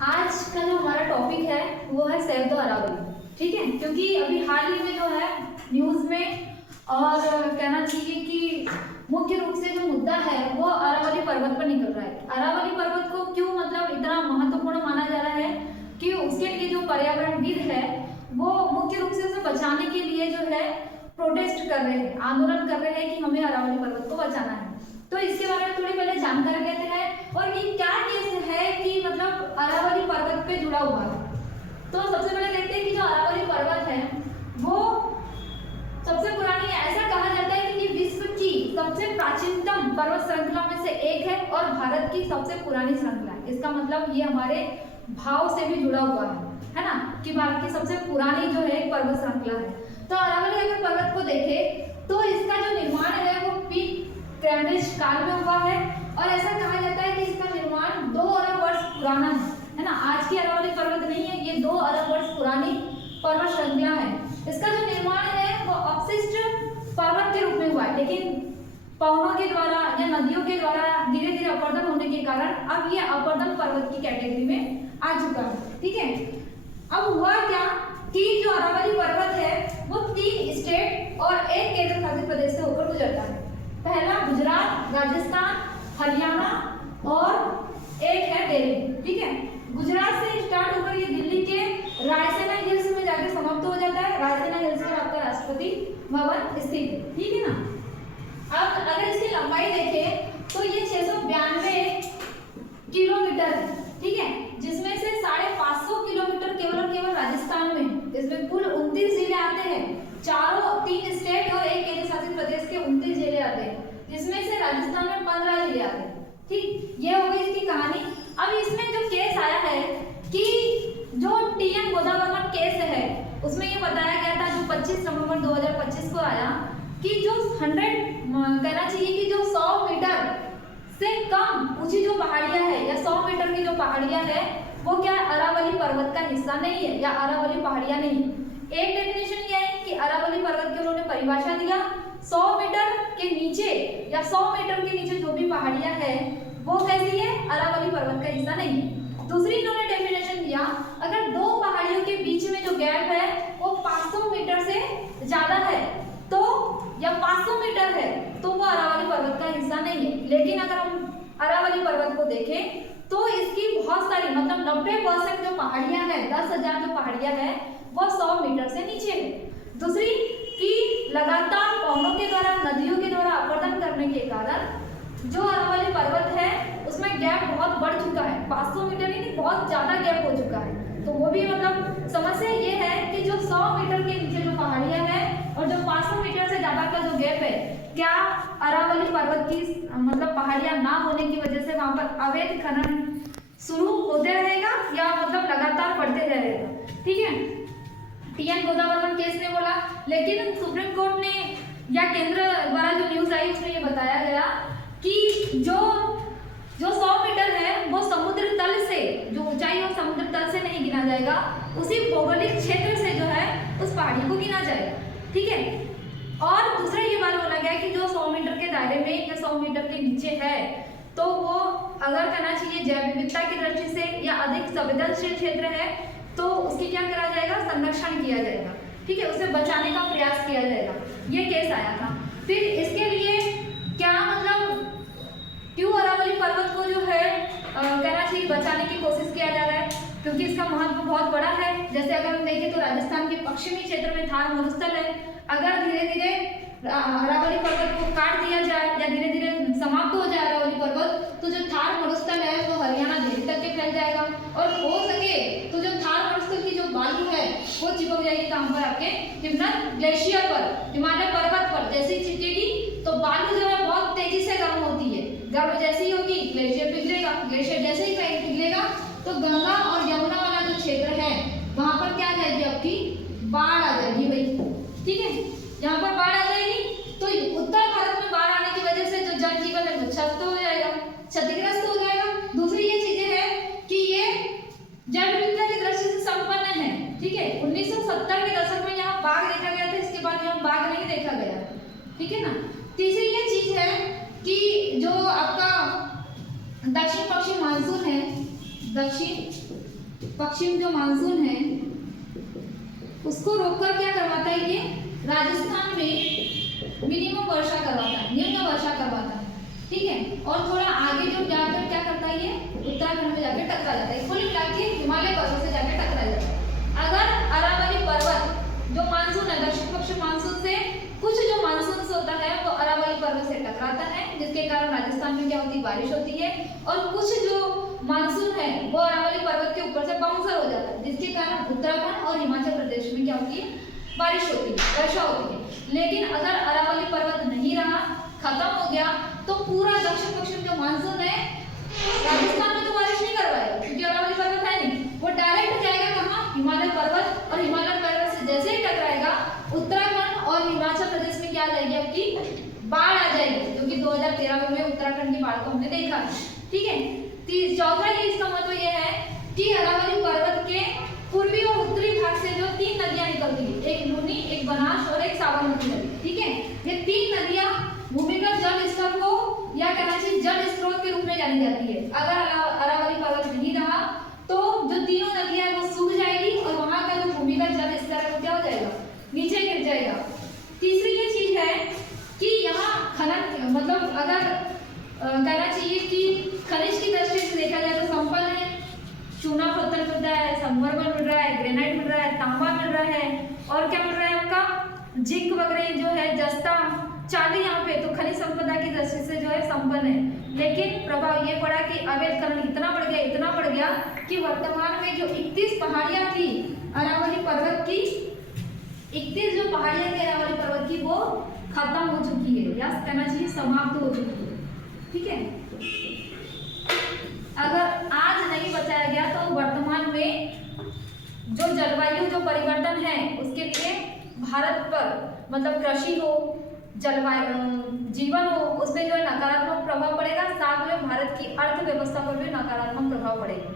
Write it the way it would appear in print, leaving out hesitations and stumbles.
आज का जो हमारा टॉपिक है वो है सेव द अरावली, ठीक है। क्योंकि अभी हाल ही में जो है न्यूज़ में और कहना चाहिए कि मुख्य रूप से जो मुद्दा है वो अरावली पर्वत पर निकल रहा है। अरावली पर्वत को क्यों मतलब इतना महत्वपूर्ण माना जा रहा है कि उसके लिए जो पर्यावरणविद है वो मुख्य रूप से उसे बचाने के लिए जो है प्रोटेस्ट कर रहे हैं, आंदोलन कर रहे हैं कि हमें अरावली पर्वत को बचाना है। तो इसके बारे में थोड़ी पहले जानकारी लेते हैं और ये क्या केस है कि मतलब अरावली पर्वत पे जुड़ा हुआ है। तो सबसे पहले देखते हैं कि जो अरावली पर्वत है वो सबसे पुरानी, ऐसा कहा जाता है कि विश्व की सबसे प्राचीनतम पर्वत श्रृंखला में से एक है और भारत की सबसे पुरानी श्रृंखला है। इसका मतलब ये हमारे भाव से भी जुड़ा हुआ है ना, कि भारत की सबसे पुरानी जो है एक पर्वत श्रृंखला है। तो अरावली अगर पर्वत को देखें तो इसका जो निर्माण है वो कैम्ब्रिज काल में हुआ है और ऐसा कहा जाता है कि इसका निर्माण 2 अरब वर्ष पुराना है ना। आज की अरावली पर्वत नहीं है, ये 2 अरब वर्ष पुरानी पर्वत श्रृंखला है। इसका जो निर्माण है वो अपशिष्ट पर्वत के रूप में हुआ है, लेकिन पवनों के द्वारा या नदियों के द्वारा धीरे धीरे अपरदन होने के कारण अब ये अपरदन पर्वत की कैटेगरी में आ चुका है, ठीक है। अब हुआ क्या कि जो अरावली पर्वत है वो 3 स्टेट और 1 केंद्र शासित प्रदेश से होकर गुजरता है। पहला गुजरात, राजस्थान, हरियाणा और एक है दिल्ली, ठीक है। गुजरात से स्टार्ट होकर ये दिल्ली के रायसेना हिल्स में जाकर समाप्त हो जाता है। रायसेना हिल्स पर आपका राष्ट्रपति भवन स्थित है, ठीक है ना। अब अगर इसकी लंबाई देखें तो ये 692 किलोमीटर है, ठीक है, जिसमें से 550 किलोमीटर केवल और केवल राजस्थान में। इसमें कुल 29 जिले आते हैं, 3 स्टेट और 1 केंद्र शासित प्रदेश के 29 जिले आते हैं, जिसमें से राजस्थान में 15 जिले आते हैं, ठीक। ये हो गई इसकी कहानी। अब इसमें जो केस आया है कि जो टीएन गोदावरी केस है उसमें ये बताया गया था जो 25 नवंबर 2025 को आया कि जो 100 कहना चाहिए कि जो 100 मीटर से कम ऊंची जो पहाड़ियां है या 100 मीटर की जो पहाड़ियां है वो क्या अरावली पर्वत का हिस्सा नहीं है या अरावली पहाड़ियां नहीं। एक डेफिनेशन ये है कि अरावली पर्वत की उन्होंने परिभाषा दिया 100 मीटर के नीचे या 100 मीटर के नीचे जो भी पहाड़ियां है वो कैसी है, अरावली पर्वत का हिस्सा नहीं है। दूसरी इन्होंने डेफिनेशन दिया अगर 2 पहाड़ियों के बीच में जो गैप है वो 500 मीटर से ज्यादा है तो या 500 मीटर है तो वो अरावली पर्वत का हिस्सा नहीं है। लेकिन अगर हम अरावली पर्वत को देखें तो इसकी बहुत सारी मतलब 90% जो पहाड़ियां हैं, 10,000 जो पहाड़ियां हैं वो 100 मीटर से नीचे है। दूसरी कि लगातार पवनों के द्वारा नदियों के द्वारा अपरदन करने के कारण जो अरावली पर्वत है उसमें गैप बहुत बढ़ चुका है, 500 मीटर ही नहीं बहुत ज्यादा गैप हो चुका है। तो वो भी मतलब समस्या ये है कि जो 100 मीटर के नीचे जो पहाड़ियां हैं और जो 500 मीटर से ज्यादा का जो गैप है, क्या अरावली पर्वत की मतलब पहाड़ियां ना होने की वजह से वहां पर अवैध खनन शुरू होते रहेगा या मतलब लगातार बढ़ते रहेगा, ठीक है। टीएन गोदावरी केस ने बोला, लेकिन सुप्रीम कोर्ट ने या केंद्र द्वारा जो न्यूज आई उसमें ये बताया गया कि जो 100 मीटर है वो समुद्र तल से जो ऊंचाई है समुद्र तल से नहीं गिना जाएगा, उसी भौगोलिक क्षेत्र से जो है उस पहाड़ी को गिना जाएगा, ठीक है। और दूसरा ये बात बोला गया कि जो 100 मीटर के दायरे में या 100 मीटर के नीचे है तो वो अगर कहना चाहिए जैव विविधता की दृष्टि से या अधिक संवेदनशील क्षेत्र है तो उसकी क्या करा जाएगा, संरक्षण किया जाएगा, ठीक है, उसे बचाने का प्रयास किया जाएगा। ये केस आया था। फिर इसके लिए क्या मतलब क्यों अरावली पर्वत को जो है कहना चाहिए बचाने की कोशिश किया जा रहा है, क्योंकि इसका महत्व बहुत बड़ा है। जैसे अगर हम देखें तो राजस्थान के पश्चिमी क्षेत्र में थार मरुस्थल है, अगर धीरे धीरे अरावली पर्वत को काट दिया जाए या धीरे धीरे समाप्त हो जाए अरावली पर्वत तो जो थार मरुस्थल है वो हरियाणा दिल्ली तक के फैल जाएगा और हो सके तो जो थार मरुस्थल की जो बालू है वो चिपक जाएगी कहां पर, आपके हिमनद ग्लेशियर पर, हिमालय पर्वत पर। जैसे ही चिपकेगी तो बालू जो है बहुत तेजी से गर्म होती है, गर्म जैसे ही होगी ग्लेशियर पिघलेगा, ग्लेशियर जैसे ही पिघलेगा तो गंगा और यमुना वाला जो क्षेत्र है वहां पर क्या आ जाएगी, आपकी बाढ़ आ जाएगी भाई, ठीक है। यहाँ पर बाढ़ आ जाएगी तो उत्तर भारत में बाढ़ आने की वजह से जो जनजीवन है वो क्षस्त हो जाएगा, क्षतिग्रस्त हो जाएगा। दूसरी ये चीजें हैं कि ये जैव विविधता की दृष्टि से संपन्न है, ठीक है। 1970 के दशक में यहाँ बाघ देखा गया था, इसके बाद यहाँ बाघ नहीं देखा गया, ठीक है ना। तीसरी ये चीज है कि जो आपका दक्षिण पश्चिम मानसून है, दक्षिण पश्चिम जो मानसून है उसको रोककर क्या करवाता है, ये राजस्थान में मिनिमम वर्षा करवाता है, निम्न वर्षा करवाता है, ठीक है। और थोड़ा आगे जो जाकर क्या करता है, ये उत्तराखंड में जाके टकरा जाता है, कुल मिला के हिमालय पर्वत से जाके टकरा जाता है। अगर अरावली पर्वत जो मानसून है, दक्षिण पश्चिम मानसून से कुछ जो मानसून से होता है वो अरावली पर्वत से टकराता है, जिसके कारण राजस्थान में क्या होती है, बारिश होती है। और कुछ जो मानसून है वो अरावली पर्वत के ऊपर से बाउंसर हो जाता है, जिसके कारण उत्तराखंड और हिमाचल प्रदेश में क्या होती है, बारिश होती है, वर्षा होती है। लेकिन अगर अरावली पर्वत नहीं रहा, खत्म हो गया, तो पूरा दक्षिण पश्चिम जो मानसून है राजस्थान में तो बारिश नहीं करवाएगा, क्योंकि अरावली पर्वत है नहीं, वो डायरेक्ट जाएगा कहाँ, हिमालय पर्वत। और हिमालय पर्वत से जैसे ही टकराएगा उत्तराखंड और हिमाचल प्रदेश में क्या आ जाएगी, आपकी बाढ़ आ जाएगी, क्योंकि 2013 में उत्तराखंड की बाढ़ को हमने देखा, ठीक है। चौथा ये इसका मतलब ये है कि अरावली पर्वत के पूर्वी और उत्तरी भाग से जो 3 नदियां निकलती है, एक लूनी, एक बनास और एक साबरमती नदी, ठीक है। ये 3 नदियां भूमिगत जल स्तर को या कहना चाहिए जल स्रोत के रूप में जानी जाती है। अगर अरावली पर्वत नहीं रहा तो जो तीनों नदियां वो सूख जाएगी और वहां का जो भूमिगत जल स्तर है वो क्या हो जाएगा, नीचे गिर जाएगा। तीसरी ये चीज है कि यहाँ खनन, मतलब अगर कहना चाहिए कि खनिज की दृष्टि से देखा जाए तो संपन्न है, चूना पत्थर मिल रहा है, संगमरमर मिल रहा है, ग्रेनाइट मिल रहा है, तांबा मिल रहा है, और क्या मिल रहा है आपका जिंक वगैरह जो है, जस्ता, चांदी, यहाँ पे तो खनिज संपदा की दृष्टि से जो है संपन्न है। लेकिन प्रभाव ये पड़ा कि अवैध खनन इतना बढ़ गया कि वर्तमान में जो 31 पहाड़ियां थी अरावली पर्वत की, 31 जो पहाड़ियां थी अरावली पर्वत की वो खत्म हो चुकी है, या कहना चाहिए समाप्त हो चुकी है, ठीक है। अगर आज नहीं बचाया गया तो वर्तमान में जो जलवायु जो परिवर्तन है उसके लिए भारत पर, मतलब कृषि हो, जलवायु, जीवन हो, उसमें जो है नकारात्मक प्रभाव पड़ेगा, साथ में भारत की अर्थव्यवस्था पर भी नकारात्मक प्रभाव पड़ेगा।